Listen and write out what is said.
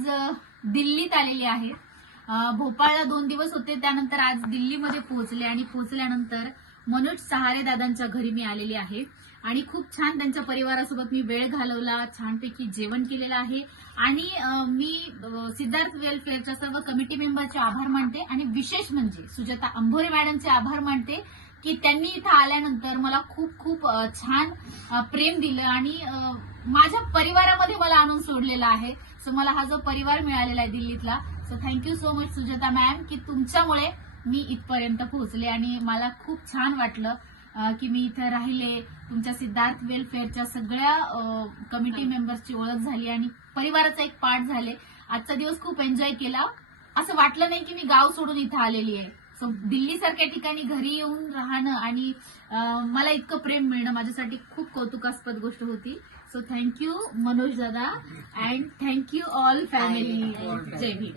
आज दिल्लीत आलेली आहे भोपाळला दोन दिवस होते त्यानंतर आज दिल्लीमध्ये पोहोचले आणि पोहोचल्यानंतर मनोज सहारे दादांच्या घरी मी आलेली आहे. आणि खूप छान त्यांच्या परिवारासोबत मी वेळ घालवला छानपैकी जेवण केलेलं आहे. आणि मी सिद्धार्थ वेलफेअरच्या सर्व कमिटी मेंबरचे आभार मानते आणि विशेष म्हणजे सुजाता अंभोरे मॅडमचे आभार मानते की त्यांनी इथं आल्यानंतर मला खूप खूप छान प्रेम दिलं आणि माझ्या परिवारावर मला आणून सोडलेला आहे. सो मला हा जो परिवार मिळालेला आहे दिल्लीतला so thank you so much Sujata ma'am की तुमच्यामुळे मी इथपर्यंत पोहोचले आणि मला खूप छान वाटलं की मी इथं राहिले. तुमच्या सिद्धार्थ वेलफेअरच्या सगळ्या कमिटी मेंबर्सची ओळख झाली आणि परिवाराचा एक पार्ट झाले. आजचा दिवस खूप एन्जॉय केला. असं वाटलं नाही की मी गाव सोडून इथं आलेली आहे. सो दिल्ली सारख्या ठिकाणी घरी येऊन राहणं आणि मला इतकं प्रेम मिळणं माझ्यासाठी खूप कौतुकास्पद गोष्ट होती. सो थँक्यू मनोज दादा. And thank you all family. Jai Bhim